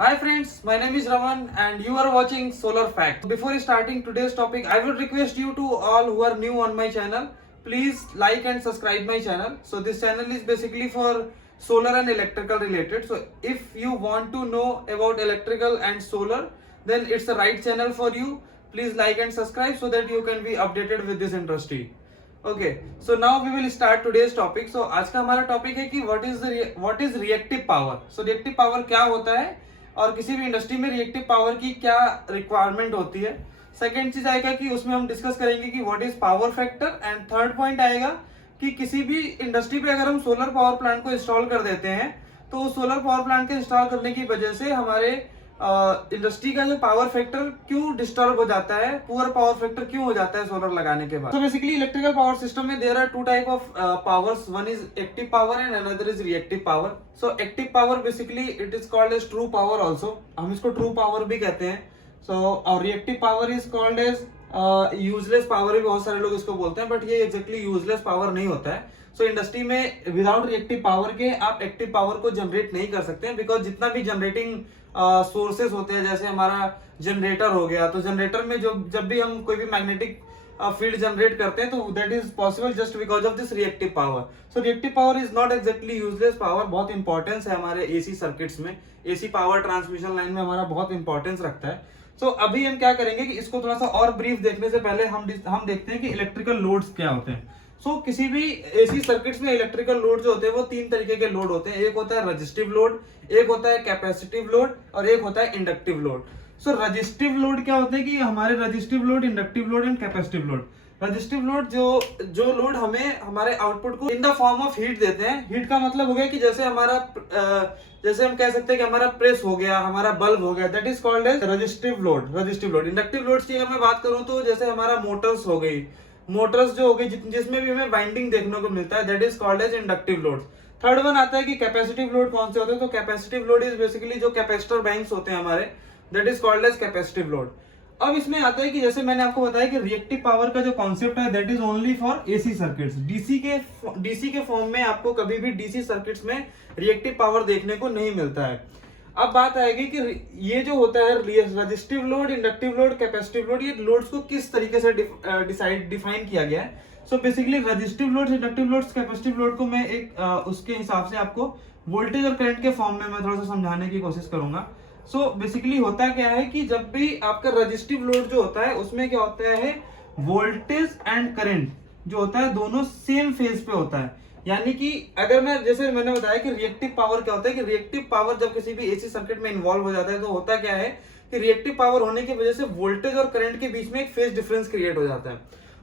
Hi friends, my name is Raman and you are watching Solar Fact. Before starting today's topic, I would request you to all who are new on my channel, please like and subscribe my channel. So this channel is basically for solar and electrical related. So if you want to know about electrical and solar, then it's the right channel for you. Please like and subscribe so that you can be updated with this industry. Okay, so now we will start today's topic. So आज का हमारा topic है कि what is reactive power. So reactive power क्या होता है और किसी भी इंडस्ट्री में रिएक्टिव पावर की क्या रिक्वायरमेंट होती है. सेकेंड चीज आएगा कि उसमें हम डिस्कस करेंगे कि what is power factor. And third point आएगा कि किसी भी इंडस्ट्री पे अगर हम सोलर पावर प्लांट को इंस्टॉल कर देते हैं तो सोलर पावर प्लांट के इंस्टॉल करने की वजह से हमारे इंडस्ट्री का जो पावर फैक्टर क्यों डिस्टर्ब हो जाता है, पुअर पावर फैक्टर क्यों हो जाता है सोलर लगाने के बाद. तो बेसिकली इलेक्ट्रिकल पावर सिस्टम में there are two type of powers. One is active power and another is reactive power. So active power basically it is called as true power also. हम इसको true power भी कहते हैं. So और reactive power is called as useless power भी बहुत सारे लोग इसको बोलते हैं, बट ये एग्जैक्टली यूजलेस पावर नहीं होता है. सो इंडस्ट्री में विदाउट रिएक्टिव पावर के आप एक्टिव पावर को जनरेट नहीं कर सकते हैं, बिकॉज जितना भी जनरेटिंग सोर्सेस होते हैं, जैसे हमारा जनरेटर हो गया, तो जनरेटर में जब भी हम कोई भी मैग्नेटिक फील्ड जनरेट करते हैं तो that is possible just because of this reactive power. So reactive power is not exactly useless power. बहुत इंपॉर्टेंस है हमारे एसी सर्किट्स में, एसी पावर ट्रांसमिशन लाइन में हमारा बहुत इंपॉर्टेंस रखता है. सो अभी हम क्या करेंगे कि इसको थोड़ा सा और ब्रीफ देखने से पहले हम देखते हैं कि इलेक्ट्रिकल लोड्स क्या होते हैं. सो किसी भी एसी सर्किट्स में इलेक्ट्रिकल लोड जो होते हैं वो तीन तरीके के लोड होते हैं. एक होता है रजिस्टिव लोड, एक होता है कैपेसिटिव लोड और एक होता है इंडक्टिव लोड. सो रजिस्टिव लोड क्या होते हैं कि हमारे resistive load, inductive load and capacitive load. Resistive load जो लोड हमें हमारे आउटपुट को in the form of heat देते हैं. हीट का मतलब हो गया कि जैसे जैसे हम कह सकते हैं कि हमारा प्रेस हो गया, हमारा बल्ब हो गया, that is called as resistive load. Resistive load. Inductive loads की अगर मैं बात करूं तो जैसे हमारा मोटर्स हो गई, मोटर्स जो हो गई जिसमें भी हमें वाइंडिंग देखने को मिलता है, that is called as inductive load. Third one आता है कि कैपेसिटिव लोड कौन से होते हैं. तो कैपेसिटिव लोड इज बेसिकली जो कैपेसिटर बैंक्स होते हैं हमारे, that is called as capacitive load. अब इसमें आता है कि जैसे मैंने आपको बताया कि रिएक्टिव पावर का जो कॉन्सेप्ट है that is only for AC circuits. DC के फॉर्म में आपको कभी भी डीसी सर्किट्स में रिएक्टिव पावर देखने को नहीं मिलता है. अब बात आएगी कि ये जो होता है resistive load, inductive load, capacitive load, ये लोड्स को किस तरीके से डिफाइन किया गया है. So basically resistive loads, inductive loads, capacitive load को मैं एक उसके हिसाब से आपको वोल्टेज और करंट के फॉर्म में मैं थोड़ा सा समझाने की कोशिश करूंगा. सो बेसिकली होता क्या है कि जब भी आपका रजिस्टिव लोड जो होता है उसमें क्या होता है, वोल्टेज एंड करंट जो होता है दोनों सेम फेज पे होता है. यानी कि अगर मैं जैसे मैंने बताया कि रिएक्टिव पावर क्या होता है कि रिएक्टिव पावर जब किसी भी एसी सर्किट में इन्वॉल्व हो जाता है तो होता क्या है कि रिएक्टिव पावर होने की वजह से वोल्टेज और करंट के बीच में एक फेज डिफरेंस क्रिएट हो जाता है.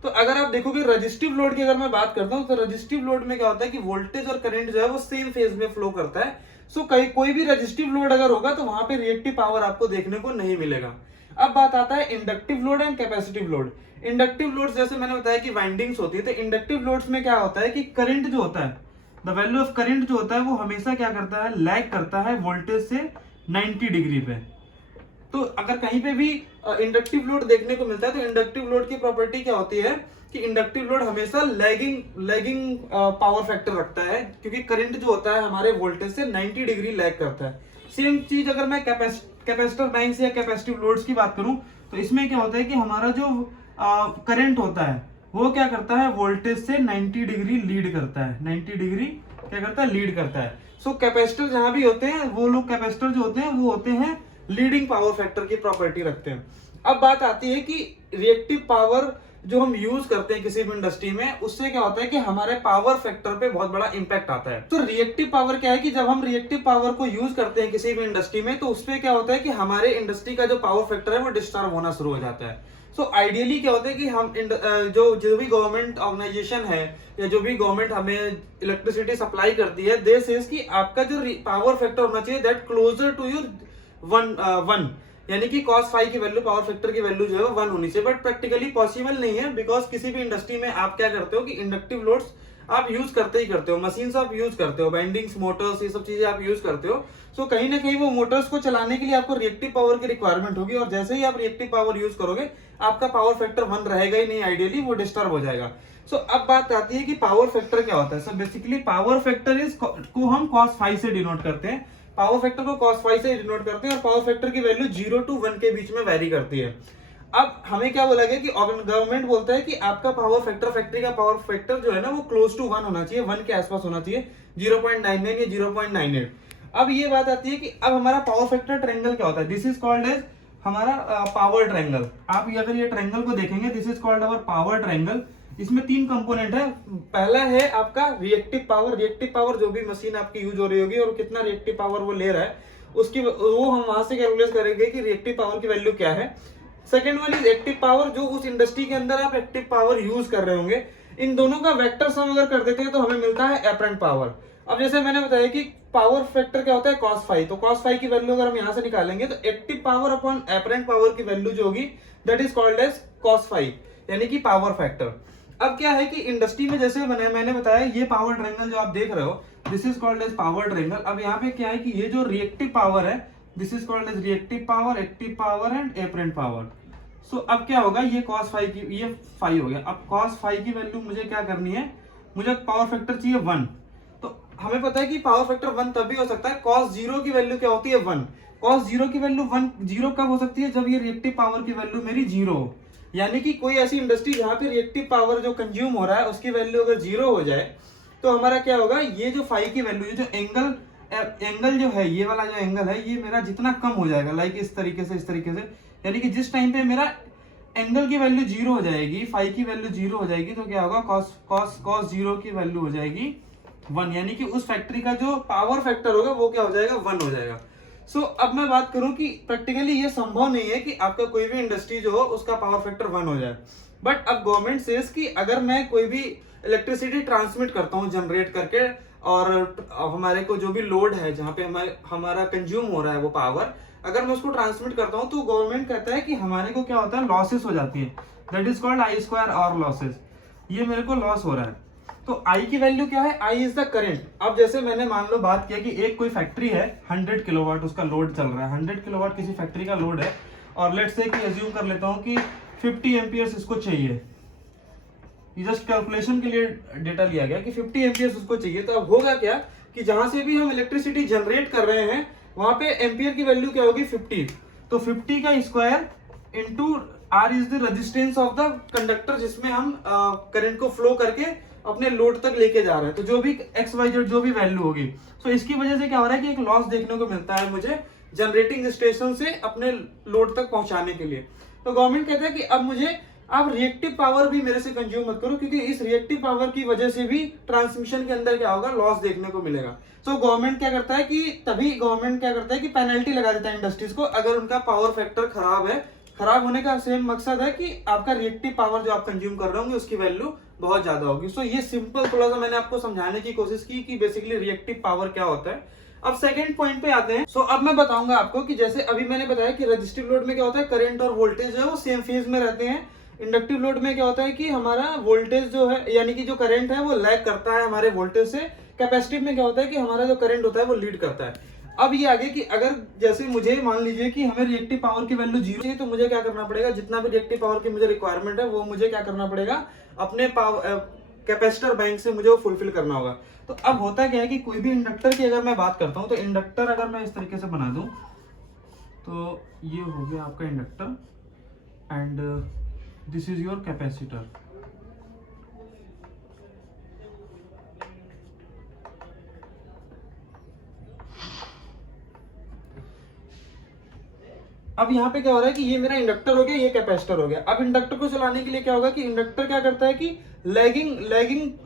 तो अगर आप देखोगे रजिस्टिव लोड की अगर मैं बात करता हूं तो रजिस्टिव लोड में क्या होता है कि वोल्टेज और करंट जो है वो सेम फेज में फ्लो करता है. सो कोई भी रजिस्टिव लोड अगर होगा तो वहां पे रिएक्टिव पावर आपको देखने को नहीं मिलेगा. अब बात आता है inductive load and capacitive load. Inductive load जैसे मैंने बताया कि वाइंडिंग्स होती है, तो इंडक्टिव लोड्स में क्या होता है कि करंट जो होता है, द वैल्यू ऑफ करंट जो होता है वो हमेशा क्या करता है, लैग करता है वोल्टेज से 90 डिग्री पे. तो अगर कहीं पे भी इंडक्टिव लोड देखने को मिलता है तो इंडक्टिव लोड की प्रॉपर्टी क्या होती है कि इंडक्टिव लोड हमेशा लैगिंग पावर फैक्टर रखता है, क्योंकि करंट जो होता है हमारे वोल्टेज से 90 डिग्री लैग करता है. सेम चीज अगर मैं कैपेसिटर बैंक्स या कैपेसिटिव लोड्स की बात करूं तो इसमें क्या होता है कि हमारा जो करंट होता है वो क्या करता है, वोल्टेज से 90 डिग्री लीड करता है. 90 डिग्री क्या करता है, लीड करता है. सो कैपेसिटर जहां भी होते हैं वो लोग कैपेसिटर जो होते हैं वो होते हैं लीडिंग पावर फैक्टर की प्रॉपर्टी रखते हैं. अब बात आती है कि रिएक्टिव पावर जो हम यूज करते हैं किसी भी इंडस्ट्री में, उससे क्या होता है कि हमारे पावर फैक्टर पे बहुत बड़ा इंपैक्ट आता है. तो रिएक्टिव पावर क्या है कि जब हम रिएक्टिव पावर को यूज करते हैं किसी भी इंडस्ट्री में तो उसपे क्या होता है कि हमारे इंडस्ट्री का जो पावर फैक्टर है वो डिस्टर्ब होना शुरू हो जाता है. सो आइडियली क्या होता है कि हम जो भी गवर्नमेंट ऑर्गेनाइजेशन है या जो भी गवर्नमेंट हमें इलेक्ट्रिसिटी सप्लाई करती है, दे सेज कि आपका जो पावर फैक्टर होना चाहिए that closer to your one, यानी कि cos फाई की वैल्यू, पावर फैक्टर की वैल्यू जो है वो 1 होनी चाहिए. बट प्रैक्टिकली पॉसिबल नहीं है, बिकॉज किसी भी इंडस्ट्री में आप क्या करते हो कि इंडक्टिव लोड्स आप यूज करते ही करते हो, मशीन्स आप यूज करते हो, बाइंडिंग्स, मोटर्स, ये सब चीजें आप यूज करते हो. सो कहीं ना कहीं वो मोटर्स को चलाने के लिए आपको रिएक्टिव पावर की रिक्वायरमेंट होगी, और जैसे ही आप रिएक्टिव पावर यूज करोगे आपका पावर फैक्टर 1 रहेगा ही नहीं, आइडियली वो डिस्टर्ब हो जाएगा. सो अब बात आती है कि पावर फैक्टर क्या होता है. So basically power factor is को हम cos फाई से डिनोट करते हैं. पावर फैक्टर को cos फाई से डिनोट करते हैं और पावर फैक्टर की वैल्यू 0 to 1 के बीच में वेरी करती है। अब हमें क्या बोला गया कि गवर्नमेंट बोलता है कि आपका पावर फैक्टर, फैक्ट्री का पावर फैक्टर जो है ना वो क्लोज टू 1 होना चाहिए, 1 के आसपास होना चाहिए, 0.99 या 0.98। अब ये बात आती है कि अब हमारा पावर फैक्टर ट्रायंगल क्या होता है, दिस इज कॉल्ड एज हमारा पावर ट्रायंगल। आप अगर ये ट्रायंगल को देखेंगे, this is called our power triangle. इसमें 3 कंपोनेंट है। पहला है आपका रिएक्टिव पावर। रिएक्टिव पावर जो भी मशीन आपकी यूज हो रही होगी और कितना रिएक्टिव पावर वो ले रहा है, उसकी वो हम वहां से कैलकुलेट करेंगे कि रिएक्टिव पावर की वैल्यू क्या है। Second one is active power, जो उस इंडस्ट्री के अंदर आप एक्टिव पावर यूज कर रहे होंगे। इन दोनों का वेक्टर सम अगर कर देते हैं तो हमें मिलता है एपरेंट पावर। अब जैसे मैंने बताया कि पावर फैक्टर क्या होता है, cos फाई, तो cos फाई की वैल्यू अगर हम यहां से निकालेंगे तो active power upon apparent power की वैल्यू जो होगी that is called as cos phi, यानी कि पावर फैक्टर। अब क्या है कि इंडस्ट्री में जैसे मैंने बताया ये पावर ट्रायंगल जो आप देख रहे हो, this is called as power triangle. अब यहाँ पे क्या है कि ये जो रिएक्टिव पावर है, this is called as reactive power, active power and apparent power. So अब क्या होगा, ये cos फाई की, ये फाई हो गया। अब cos फाई की वैल्यू मुझे क्या करनी है, मुझे पावर फैक्टर चाहिए 1। तो हमें पता है कि पावर फैक्टर 1 तभी हो सकता है, cos 0 की वैल्यू क्या होती है 1। cos 0 की वैल्यू 1, 0 कब हो सकती है, जब ये रिएक्टिव पावर की वैल्यू मेरी 0 हो। यानी कि कोई ऐसी इंडस्ट्री जहां पे रिएक्टिव पावर जो कंज्यूम हो रहा है उसकी वैल्यू अगर 0 हो जाए तो हमारा क्या होगा, ये जो फाई की वैल्यू, ये जो एंगल जो है, ये वाला जो एंगल है, ये मेरा जितना कम हो जाएगा, लाइक इस तरीके से, यानी कि जिस टाइम पे मेरा एंगल की वैल्यू 0 हो जाएगी, फाई की वैल्यू 0 हो जाएगी, तो क्या होगा, cos 0 की वैल्यू हो जाएगी 1, यानी कि उस फैक्ट्री का जो पावर फैक्टर होगा वो क्या हो जाएगा, 1 हो जाएगा। सो अब मैं बात करूं कि प्रैक्टिकली ये संभव नहीं है कि आपका कोई भी इंडस्ट्री जो हो उसका पावर फैक्टर 1 हो जाए। बट अब गवर्नमेंट सेज कि अगर मैं कोई भी इलेक्ट्रिसिटी ट्रांसमिट करता हूँ जनरेट करके, और हमारे को जो भी लोड है जहाँ पे हमारा कंज्यूम हो रहा है वो पावर, अगर मैं उसको ट्रांसमिट करता हूँ तो गवर्नमेंट कहता है कि हमारे को क्या होता है, लॉसेस हो जाती है, that is called I square और लॉसेस। ये मेरे को लॉस हो रहा है। तो आई की वैल्यू क्या है, आई इज द करंट। अब जैसे मैंने मान लो बात किया कि एक कोई फैक्ट्री है, 100 किलोवाट उसका लोड चल रहा है, 100 किलोवाट किसी फैक्ट्री का लोड है, और लेट्स से कि अज्यूम कर लेता हूँ कि 50 एम्पियर्स इसको चाहिए। ये जस्ट कैलकुलेशन के लिए डेटा लिया गया कि 50 एम्पियर्स उसको चाहिए। तो अब होगा क्या कि जहां से भी हम इलेक्ट्रिसिटी जनरेट कर रहे हैं वहां पे एम्पियर की वैल्यू क्या होगी, 50। तो 50 का square into R is the resistance of the conductor जिसमें हम करंट को फ्लो करके अपने लोड तक लेके जा रहे हैं। तो जो भी XYZ जो भी वैल्यू होगी, तो इसकी वजह से क्या हो रहा है कि एक लॉस देखने को मिलता है मुझे जनरेटिंग स्टेशन से अपने लोड तक पहुंचाने के लिए। तो गवर्नमेंट कहता है कि अब मुझे आप रिएक्टिव पावर भी मेरे से कंज्यूम मत करो, क्योंकि इस रिएक्टिव पावर की वजह से भी ट्रांसमिशन के अंदर क्या होगा, लॉस देखने को मिलेगा। सो गवर्नमेंट क्या करता है कि गवर्नमेंट क्या करता है कि पेनल्टी लगा देता है इंडस्ट्रीज को अगर उनका पावर फैक्टर खराब है। खराब होने का सेम मकसद है कि आपका रिएक्टिव पावर जो आप कंज्यूम कर रहे होंगे उसकी वैल्यू बहुत ज्यादा होगी। सो ये सिंपल थोड़ा सा मैंने आपको समझाने की कोशिश की कि बेसिकली रिएक्टिव पावर क्या होता है। अब सेकंड पॉइंट पे आते हैं। अब मैं बताऊंगा आपको कि जैसे अभी मैंने बताया कि रेजिस्टिव लोड में क्या होता है, करंट और वोल्टेज जो है वो सेम फेज में रहते हैं। इंडक्टिव लोड में क्या होता है कि हमारा वोल्टेज जो है, यानी कि जो करंट है वो लैग करता है हमारे वोल्टेज से। कैपेसिटिव में क्या होता है कि हमारा जो करंट होता है वो लीड करता है। अब ये आगे कि अगर जैसे मुझे मान लीजिए कि हमें रिएक्टिव पावर की वैल्यू 0 है, तो मुझे क्या करना पड़ेगा, जितना भी रिएक्टिव पावर की मुझे रिक्वायरमेंट है वो मुझे क्या करना पड़ेगा, अपने कैपेसिटर बैंक से मुझे वो फुलफिल करना होगा। तो अब होता क्या है कि कोई भी इंडक्टर की अगर मैं बात करता हूँ, तो इंडक्टर अगर मैं इस तरीके से बना दूं, तो ये हो गया आपका inductor and this is your capacitor. अब यहाँ पे क्या हो रहा है कि ये मेरा इंडक्टर हो गया, ये कैपेसिटर हो गया। अब इंडक्टर को चलाने के लिए क्या होगा कि इंडक्टर क्या करता है कि लैगिंग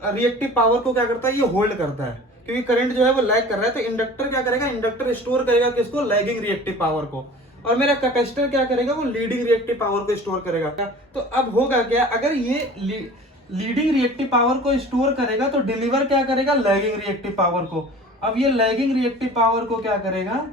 रिएक्टिव पावर को क्या करता है, ये होल्ड करता है, क्योंकि करंट जो है वो लैग कर रहा है। तो इंडक्टर क्या करेगा, इंडक्टर स्टोर करेगा किसको, लैगिंग रिएक्टिव पावर को, और मेरा कैपेसिटर क्या करेगा, वो लीडिंग रिएक्टिव पावर को स्टोर करेगा। तो अब होगा क्या, अगर ये लीडिंग रिएक्टिव पावर को स्टोर करेगा तो डिलीवर क्या करेगा, लैगिंग रिएक्टिव पावर को। अब ये लैगिंग रिएक्टिव पावर को क्या करेगा,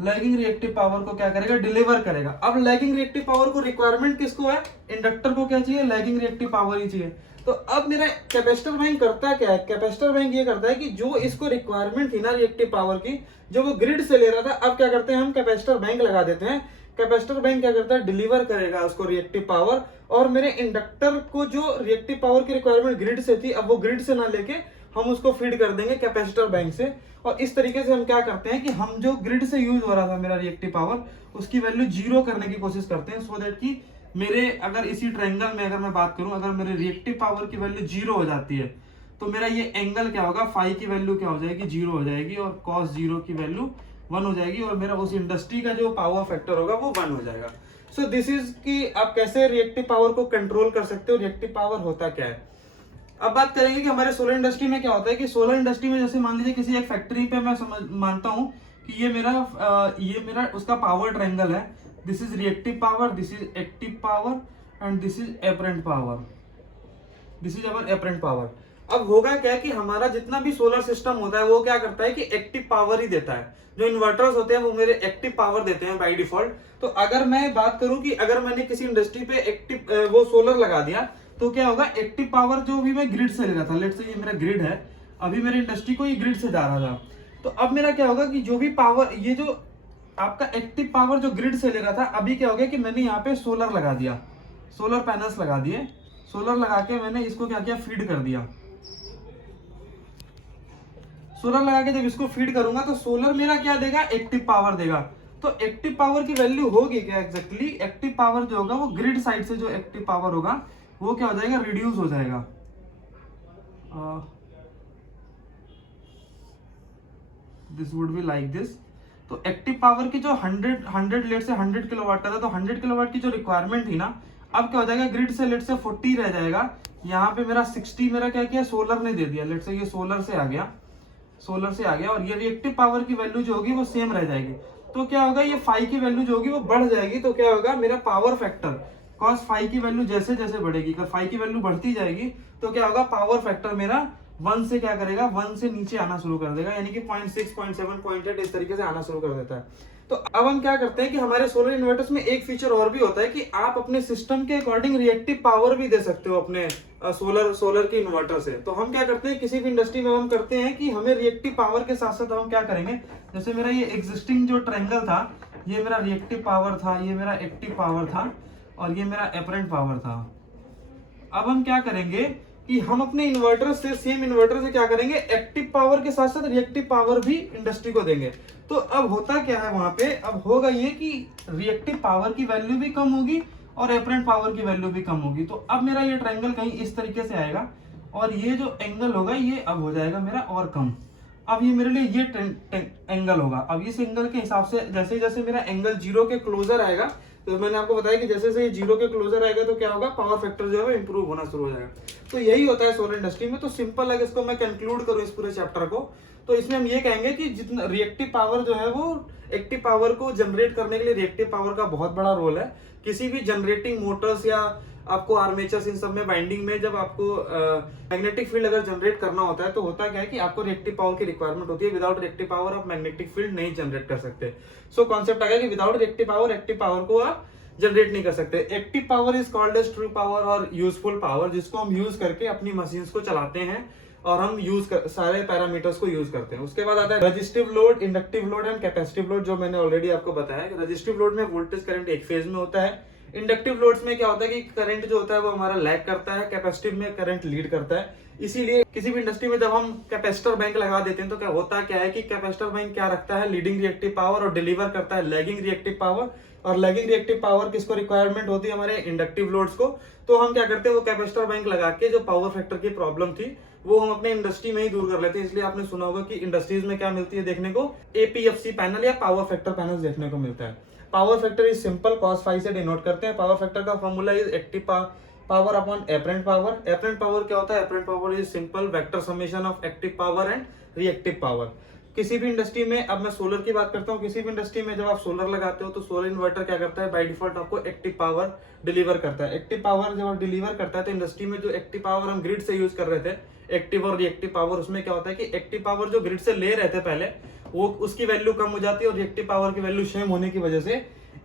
लैगिंग रिएक्टिव पावर को क्या करेगा, डिलीवर करेगा। अब लैगिंग रिएक्टिव पावर को रिक्वायरमेंट किसको है, इंडक्टर को क्या चाहिए, लैगिंग रिएक्टिव पावर ही चाहिए। तो अब मेरा कैपेसिटर बैंक करता क्या है, कैपेसिटर बैंक ये करता है कि जो इसको रिक्वायरमेंट थी ना रिएक्टिव पावर की, जो वो ग्रिड से ले रहा था, अब क्या करते हैं हम कैपेसिटर बैंक लगा देते हैं। कैपेसिटर बैंक क्या करता है, डिलीवर करेगा उसको रिएक्टिव पावर, और मेरे इंडक्टर को जो रिएक्टिव पावर की रिक्वायरमेंट ग्रिड से थी, अब वो ग्रिड से ना लेके हम उसको फीड कर देंगे कैपेसिटर बैंक से। और इस तरीके से हम क्या करते हैं कि हम जो ग्रिड से यूज हो रहा था मेरा रिएक्टिव पावर, उसकी वैल्यू जीरो करने की कोशिश करते हैं, सो दैट कि मेरे अगर इसी ट्रायंगल में अगर मैं बात करूं, अगर मेरे रिएक्टिव पावर की वैल्यू जीरो हो जाती है तो मेरा ये एंगल क्या होगा, फाई की वैल्यू क्या हो जाएगी, जीरो हो जाएगी, और कॉस जीरो की वैल्यू 1 हो जाएगी, और मेरा उस इंडस्ट्री का जो पावर फैक्टर होगा वो 1 हो जाएगा। सो दिस इज कि आप कैसे रिएक्टिव पावर को कंट्रोल कर सकते हो, रिएक्टिव पावर होता क्या है। अब बात करेंगे कि हमारे सोलर इंडस्ट्री में क्या होता है कि सोलर इंडस्ट्री में जैसे मान लीजिए किसी एक फैक्ट्री पे मैं मानता हूं कि ये मेरा उसका पावर ट्रायंगल है। This is reactive power, this is active power and this is apparent power, this is our apparent power. अब होगा क्या कि हमारा जितना भी सोलर सिस्टम होता है वो क्या करता है कि एक्टिव पावर ही देता है। जो इन्वर्टर्स होते हैं वो मेरे एक्टिव पावर देते हैं बाय डिफॉल्ट। तो अगर मैं बात करूं कि अगर मैंने किसी इंडस्ट्री पे एक्टिव वो सोलर लगा दिया तो क्या होगा, एक्टिव पावर जो भी मैं ग्रिड से ले रहा था, लेट्स से ये मेरा ग्रिड है, अभी मेरे इंडस्ट्री को ये ग्रिड से जा रहा था, तो अब मेरा क्या होगा कि जो भी पावर, ये जो आपका एक्टिव पावर जो ग्रिड से ले रहा था, अभी क्या हो गया कि मैंने यहाँ पे सोलर लगा दिया, सोलर पैनल्स लगा दिए, सोलर लगा के मैंने इसको क्या किया, फीड कर दिया। सोलर लगा के जब इसको फीड करूंगा तो सोलर मेरा क्या देगा, एक्टिव पावर देगा। तो एक्टिव पावर की वैल्यू होगी क्या एग्जैक्टली, एक्टिव पावर जो होगा वो ग्रिड साइड से जो एक्टिव पावर होगा वो क्या हो जाएगा, रिड्यूस हो जाएगा। This would be like this. तो एक्टिव पावर की जो 100 लेट से 100 किलोवाट का था, तो 100 किलोवाट की जो रिक्वायरमेंट थी ना, अब क्या हो जाएगा, ग्रिड से लेट से 40 रह जाएगा। यहाँ पे मेरा 60 मेरा क्या किया, सोलर ने दे दिया, लेट से ये सोलर से आ गया, सोलर से आ गया, और ये रिएक्टिव पावर की वैल्यू जो होगी वो सेम रह जाएगी। तो क्या होगा, ये फाई की वैल्यू जो होगी वो बढ़ जाएगी। तो क्या होगा, मेरा पावर फैक्टर कॉस फाई की वैल्यू जैसे जैसे बढ़ेगी, अगर फाई की वैल्यू बढ़ती जाएगी तो क्या होगा, पावर फैक्टर मेरा 1 से क्या करेगा, 1 से नीचे आना शुरू कर देगा, यानी कि 0.6, 0.7, 0.8 इस तरीके से आना शुरू कर देता है। तो अब हम क्या करते हैं कि हमारे सोलर इन्वर्टर्स में एक फीचर और भी होता है कि आप अपने सिस्टम के अकॉर्डिंग रिएक्टिव पावर भी दे सकते हो अपने सोलर के इन्वर्टर से। तो हम क्या करते हैं, किसी भी इंडस्ट्री में हम करते हैं कि हमें रिएक्टिव पावर के साथ साथ हम क्या करेंगे, जैसे मेरा ये एग्जिस्टिंग जो ट्रायंगल था, ये मेरा रिएक्टिव पावर था, ये मेरा एक्टिव पावर था, और ये मेरा एपरेंट पावर था। अब हम क्या करेंगे कि हम अपने इन्वर्टर से, सेम इन्वर्टर से क्या करेंगे, एक्टिव पावर के साथ साथ रिएक्टिव पावर भी इंडस्ट्री को देंगे। तो अब होता क्या है वहां पे, अब होगा ये कि रिएक्टिव पावर की वैल्यू भी कम होगी और एपरेंट पावर की वैल्यू भी कम होगी। तो अब मेरा ये ट्रायंगल कहीं इस तरीके से आएगा, और ये जो एंगल होगा ये अब हो जाएगा मेरा और कम। अब ये मेरे लिए ये एंगल होगा। अब इस एंगल के हिसाब से जैसे जैसे मेरा एंगल जीरो के क्लोजर आएगा, तो मैंने आपको बताया कि जैसे जैसे ये जीरो के क्लोजर आएगा तो क्या होगा, पावर फैक्टर जो है इंप्रूव होना शुरू हो जाएगा। तो यही होता है सोलर इंडस्ट्री में। तो सिंपल है, इसको मैं कंक्लूड करूं इस पूरे चैप्टर को, तो इसमें हम ये कहेंगे कि जितना रिएक्टिव पावर जो है वो एक्टिव पावर को जनरेट करने के लिए रिएक्टिव पावर का बहुत बड़ा रोल है। किसी भी जनरेटिंग मोटर्स या आपको आर्मेचर्स इन सब में वाइंडिंग में जब आपको मैग्नेटिक फील्ड अगर जनरेट करना होता है तो होता क्या है कि आपको रिएक्टिव पावर की रिक्वायरमेंट होती है। विदाउट रिएक्टिव पावर आप मैग्नेटिक फील्ड नहीं जनरेट कर सकते। सो कॉन्सेप्ट आ गया कि without reactive power active power को आप जनरेट नहीं कर सकते। Active power is called as true power और यूजफुल पावर, जिसको हम यूज करके अपनी मशीन को चलाते हैं और हम सारे पैरामीटर्स को यूज करते हैं। उसके बाद आता है resistive load, inductive load and capacitive load, जो मैंने ऑलरेडी आपको बताया। रेजिस्टिव लोड में वोल्टेज करंट एक फेज में होता है। इंडक्टिव लोड्स में क्या होता है कि करंट जो होता है वो हमारा लैग करता है, कैपेसिटिव में करंट लीड करता है। इसीलिए किसी भी इंडस्ट्री में जब हम कैपेसिटर बैंक लगा देते हैं तो क्या है कि कैपेसिटर बैंक क्या रखता है, लीडिंग रिएक्टिव पावर, और डिलीवर करता है लैगिंग रिएक्टिव पावर। और लैगिंग रिएक्टिव पावर किसको रिक्वायरमेंट होती है, हमारे इंडक्टिव लोड्स को। तो हम क्या करते हैं, वो कैपेसिटर बैंक लगा के जो पावर फैक्टर की प्रॉब्लम थी वो हम अपने इंडस्ट्री में ही दूर कर लेते हैं। इसलिए आपने सुना होगा कि इंडस्ट्रीज में क्या मिलती है देखने को, एपीएफसी पैनल या पावर फैक्टर पैनल देखने को मिलता है। Power factor is simple, cos phi से डिनोट करते हैं। पावर फैक्टर का formula is active power upon apparent power. Apparent power क्या होता है, apparent power is simple vector summation of active power and reactive power. किसी भी इंडस्ट्री में, अब मैं सोलर की बात करता हूँ, किसी भी इंडस्ट्री में जब आप सोलर लगाते हो तो सोलर इन्वर्टर क्या करता है, बाय डिफॉल्ट आपको एक्टिव पावर डिलीवर करता है। एक्टिव पावर जब डिलीवर करता है तो इंडस्ट्री में जो एक्टिव पावर हम ग्रिड से यूज कर रहे थे, एक्टिव और रिएक्टिव पावर, उसमें क्या होता है कि एक्टिव पावर जो ग्रिड से ले रहे थे पहले, वो उसकी वैल्यू कम हो जाती है और रिएक्टिव पावर की वैल्यू सेम होने की वजह से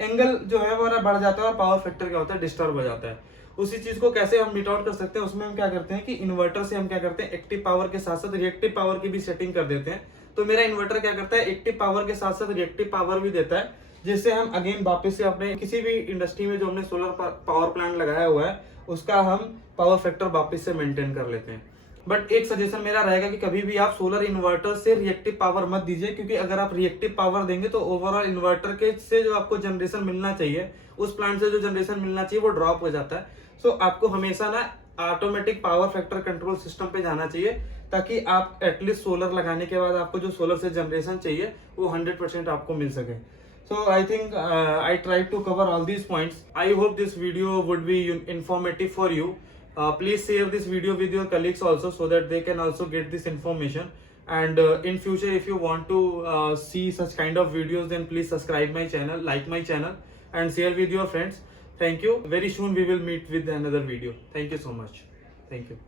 एंगल जो है हमारा बढ़ जाता है और पावर फैक्टर क्या होता है, डिस्टर्ब हो जाता है। उसी चीज को कैसे हम मीट आउट कर सकते हैं, उसमें हम क्या करते हैं कि इन्वर्टर से हम क्या करते हैं, एक्टिव पावर के साथ साथ रिएक्टिव पावर की भी सेटिंग कर देते हैं। तो मेरा इन्वर्टर क्या करता है, एक्टिव पावर के साथ साथ रिएक्टिव पावर भी देता है, जिससे हम अगेन वापस से अपने किसी भी इंडस्ट्री में जो हमने सोलर पावर प्लांट लगाया हुआ है उसका हम पावर फैक्टर वापस से मेंटेन कर लेते हैं। बट एक सजेशन मेरा रहेगा कि कभी भी आप सोलर इन्वर्टर से रिएक्टिव पावर मत दीजिए, क्योंकि अगर आप रिएक्टिव पावर देंगे तो ओवरऑल इन्वर्टर के से जो आपको जनरेशन मिलना चाहिए, उस प्लांट से जो जनरेशन मिलना चाहिए वो ड्रॉप हो जाता है। सो आपको हमेशा ना automatic power factor control system पे जाना चाहिए, ताकि आप एटलीस्ट सोलर लगाने के बाद आपको जो सोलर से जनरेशन चाहिए वो 100% आपको मिल सके। So I think I tried to cover all these points. I hope this video would be informative for you. Please share this video with your colleagues also, so that they can also get this information. And in future, if you want to see such kind of videos, then please subscribe my channel, like my channel, and share with your friends. Thank you. Very soon we will meet with another video. Thank you so much. Thank you.